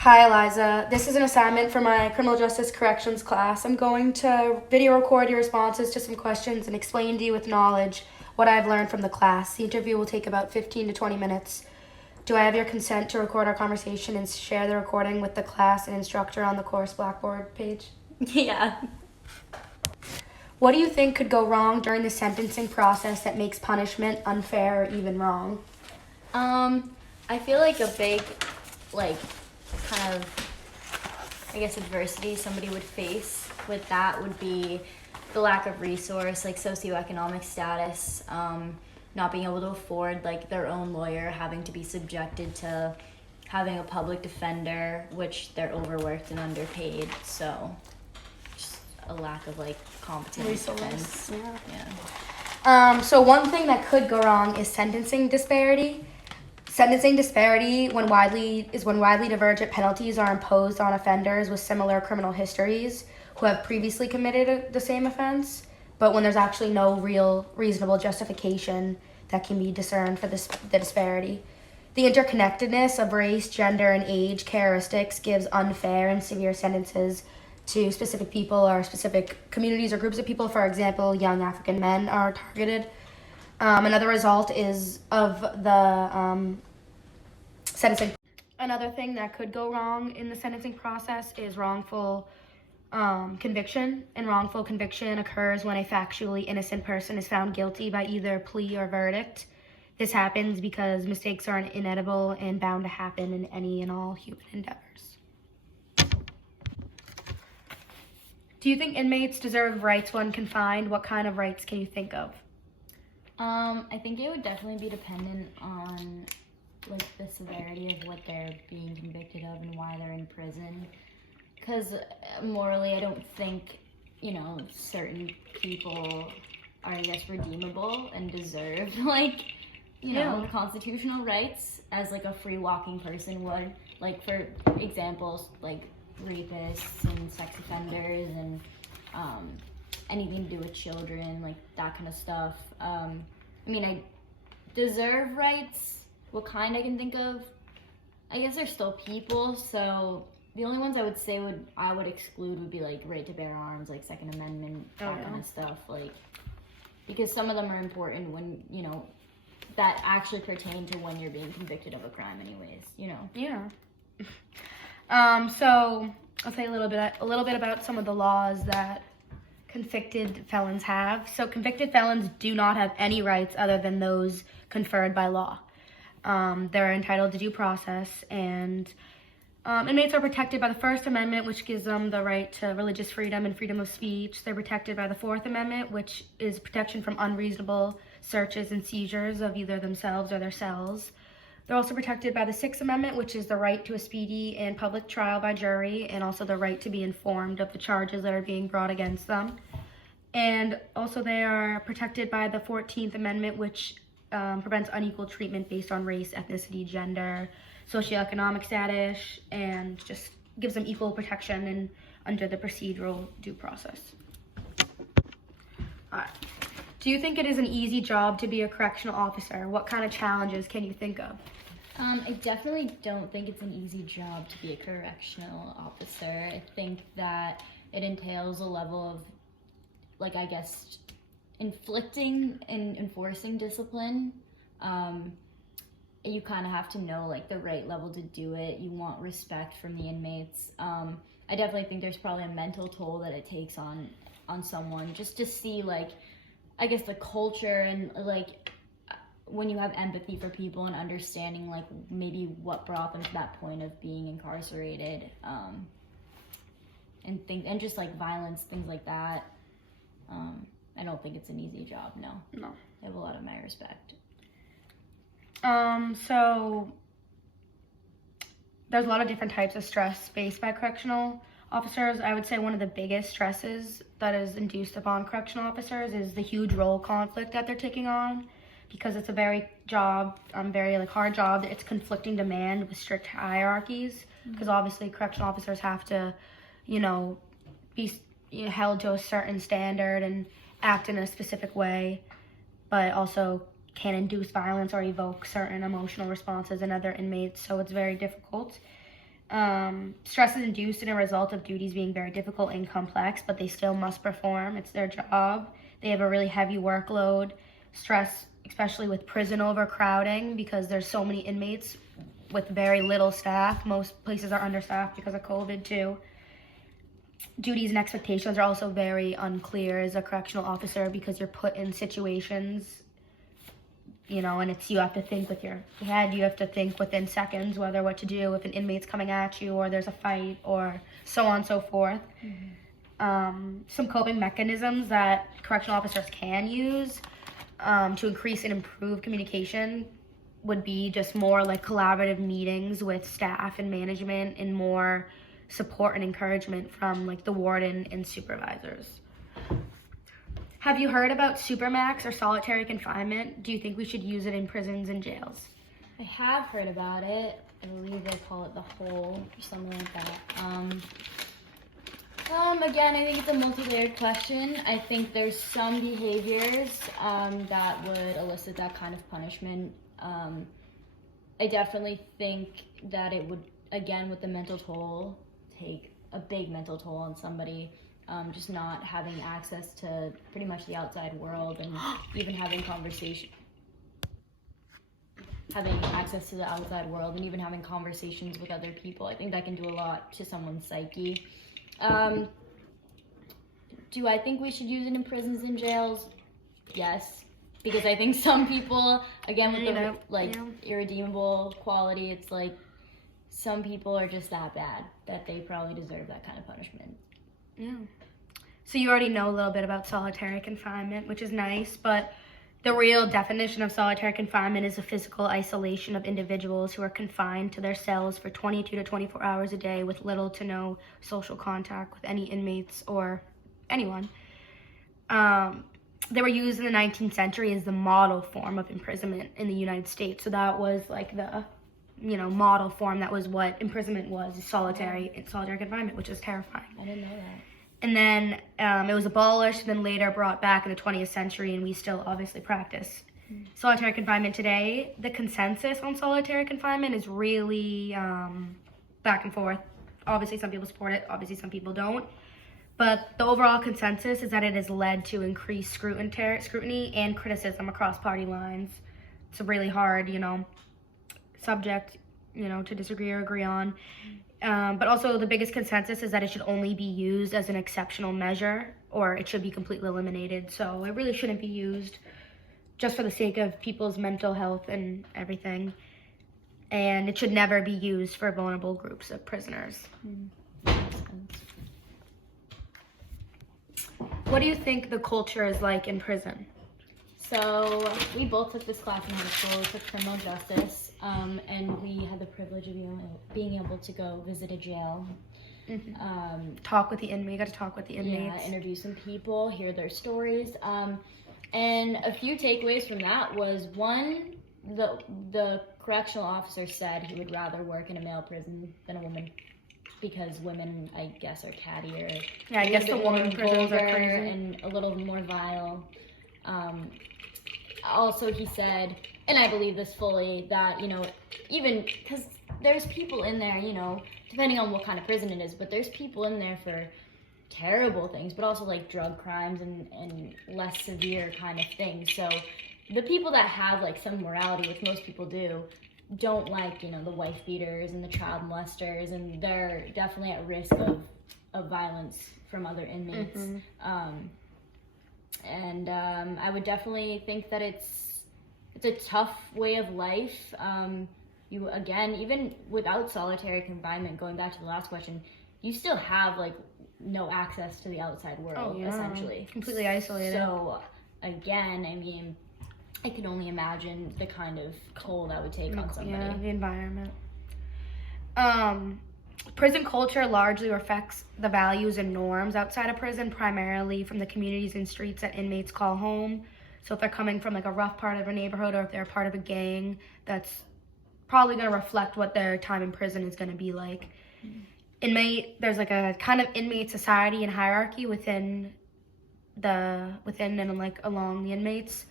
Hi, Eliza. This is an assignment for my criminal justice corrections class. I'm going to video record your responses to some questions and explain to you with knowledge what I've learned from the class. The interview will take about 15 to 20 minutes. Do I have your consent to record our conversation and share the recording with the class and instructor on the course Blackboard page? Yeah. What do you think could go wrong during the sentencing process that makes punishment unfair or even wrong? I feel like a big, kind of, adversity somebody would face with that would be the lack of resource, like socioeconomic status, not being able to afford, their own lawyer, having to be subjected to having a public defender, which they're overworked and underpaid, so just a lack of, competent defense. So one thing that could go wrong is sentencing disparity. Sentencing disparity when widely divergent penalties are imposed on offenders with similar criminal histories who have previously committed the same offense, but when there's actually no real reasonable justification that can be discerned for the disparity. The interconnectedness of race, gender, and age characteristics gives unfair and severe sentences to specific people or specific communities or groups of people. For example, young African men are targeted. Another result is of the sentencing. Another thing that could go wrong in the sentencing process is wrongful conviction. And wrongful conviction occurs when a factually innocent person is found guilty by either plea or verdict. This happens because mistakes are inevitable and bound to happen in any and all human endeavors. Do you think inmates deserve rights when confined? What kind of rights can you think of? I think it would definitely be dependent on the severity of what they're being convicted of and why they're in prison. Because morally, I don't think, certain people are, redeemable and deserve, constitutional rights as, a free walking person would. For examples, rapists and sex offenders and anything to do with children, that kind of stuff. I deserve rights. What kind I can think of? I guess they're still people, so the only ones I would say I would exclude would be right to bear arms, Second Amendment, that kind of stuff, because some of them are important when that actually pertain to when you're being convicted of a crime, anyways. Yeah. So I'll say a little bit about some of the laws that convicted felons have. So convicted felons do not have any rights other than those conferred by law. They're entitled to due process, and inmates are protected by the First Amendment, which gives them the right to religious freedom and freedom of speech. They're protected by the Fourth Amendment, which is protection from unreasonable searches and seizures of either themselves or their cells. They're also protected by the Sixth Amendment, which is the right to a speedy and public trial by jury, and also the right to be informed of the charges that are being brought against them. And also they are protected by the 14th Amendment, which prevents unequal treatment based on race, ethnicity, gender, socioeconomic status, and just gives them equal protection and under the procedural due process. All right. Do you think it is an easy job to be a correctional officer? What kind of challenges can you think of? I definitely don't think it's an easy job to be a correctional officer. I think that it entails a level of, inflicting and enforcing discipline. You kind of have to know, the right level to do it. You want respect from the inmates. I definitely think there's probably a mental toll that it takes on someone just to see, the culture and, when you have empathy for people and understanding, maybe what brought them to that point of being incarcerated, and just, violence, things like that. I don't think it's an easy job, no. No. I have a lot of my respect. So there's a lot of different types of stress faced by correctional officers. I would say one of the biggest stresses that is induced upon correctional officers is the huge role conflict that they're taking on, because it's a very hard job. It's conflicting demand with strict hierarchies, because obviously correctional officers have to, be held to a certain standard and act in a specific way, but also can induce violence or evoke certain emotional responses in other inmates, so it's very difficult. Stress is induced in a result of duties being very difficult and complex, but they still must perform. It's their job. They have a really heavy workload. Stress, especially with prison overcrowding, because there's so many inmates with very little staff. Most places are understaffed because of COVID too. Duties and expectations are also very unclear as a correctional officer because you're put in situations, and you have to think with your head. You have to think within seconds what to do if an inmate's coming at you or there's a fight or so on and so forth. Some coping mechanisms that correctional officers can use to increase and improve communication would be just more like collaborative meetings with staff and management and more support and encouragement from like the warden and supervisors. Have you heard about supermax or solitary confinement? Do you think we should use it in prisons and jails? I have heard about it. I believe they call it the hole or something like that. Again, I think it's a multi-layered question. I think there's some behaviors that would elicit that kind of punishment. I definitely think that it would, again, with the mental toll, take a big mental toll on somebody. Just not having access to pretty much the outside world and even having access to the outside world and even having conversations with other people. I think that can do a lot to someone's psyche. Do I think we should use it in prisons and jails? Yes, because I think some people, again, with the irredeemable quality, it's like some people are just that bad that they probably deserve that kind of punishment. Yeah. So you already know a little bit about solitary confinement, which is nice, but the real definition of solitary confinement is the physical isolation of individuals who are confined to their cells for 22 to 24 hours a day with little to no social contact with any inmates or anyone. They were used in the 19th century as the model form of imprisonment in the United States. So that was like the, model form. That was what imprisonment was, solitary confinement, which is terrifying. I didn't know that. And then it was abolished and then later brought back in the 20th century, and we still obviously practice solitary confinement today. The consensus on solitary confinement is really back and forth. Obviously, some people support it. Obviously, some people don't. But the overall consensus is that it has led to increased scrutiny and criticism across party lines. It's a really hard, subject, to disagree or agree on. But also the biggest consensus is that it should only be used as an exceptional measure, or it should be completely eliminated. So it really shouldn't be used just for the sake of people's mental health and everything. And it should never be used for vulnerable groups of prisoners. What do you think the culture is like in prison? So we both took this class in high school. We took criminal justice, and we had the privilege of being able to go visit a jail. Talk with the inmates. You got to talk with the inmates. Yeah, interview some people, hear their stories. And a few takeaways from that was, one, the correctional officer said he would rather work in a male prison than a woman, because women, I guess, are cattier. Yeah, I guess the woman prisons are crazy and a little more vile. Also, he said, and I believe this fully, that, even because there's people in there, depending on what kind of prison it is, but there's people in there for terrible things, but also like drug crimes and less severe kind of things. So the people that have like some morality, which most people do, don't like, the wife beaters and the child molesters, and they're definitely at risk of violence from other inmates. I would definitely think that it's a tough way of life. You, again, even without solitary confinement, going back to the last question, you still have like no access to the outside world, essentially. Completely isolated. So again, I mean, I can only imagine the kind of toll that would take on somebody. Yeah, the environment. Prison culture largely reflects the values and norms outside of prison, primarily from the communities and streets that inmates call home. So if they're coming from like a rough part of a neighborhood, or if they're part of a gang, that's probably going to reflect what their time in prison is going to be like. There's like a kind of inmate society and hierarchy within and like along the inmates.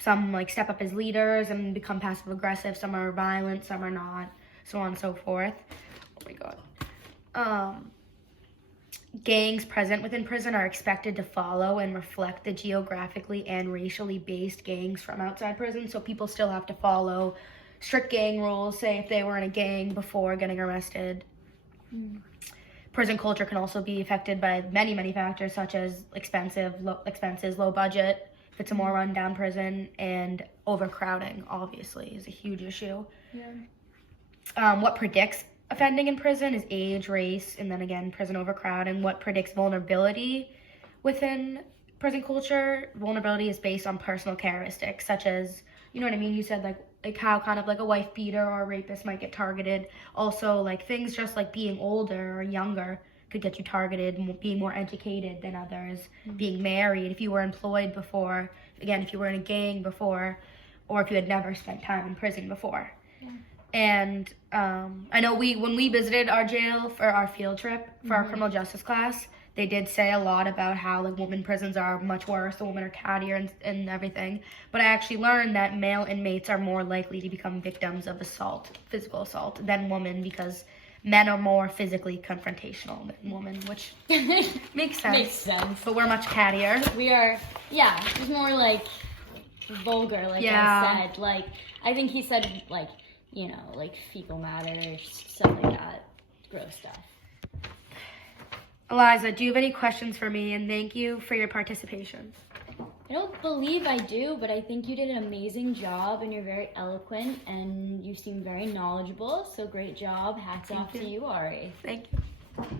Some like step up as leaders and become passive aggressive. Some are violent, some are not, so on and so forth. my god. Gangs present within prison are expected to follow and reflect the geographically and racially based gangs from outside prison. So people still have to follow strict gang rules, say if they were in a gang before getting arrested. Prison culture can also be affected by many, many factors, such as expenses, low budget, if it's a more rundown prison, and overcrowding, obviously, is a huge issue. Yeah. What predicts offending in prison is age, race, and then again, prison overcrowding. What predicts vulnerability within prison culture? Vulnerability is based on personal characteristics, such as, you know what I mean? You said like how kind of like a wife beater or a rapist might get targeted. Also, like things just like being older or younger could get you targeted, being more educated than others, being married, if you were employed before, again, if you were in a gang before, or if you had never spent time in prison before. Yeah. And I know when we visited our jail for our field trip for our criminal justice class, they did say a lot about how like women prisons are much worse, the women are cattier and everything. But I actually learned that male inmates are more likely to become victims of assault, physical assault, than women, because men are more physically confrontational than women, which makes sense. Makes sense. But we're much cattier. We are, yeah, it's more like vulgar, like I said. Like, I think he said, like, you know, like fecal matter, stuff like that. Gross stuff. Eliza, do you have any questions for me? And thank you for your participation. I don't believe I do, but I think you did an amazing job, and you're very eloquent, and you seem very knowledgeable. So great job. Hats off to you, Ari. Thank you.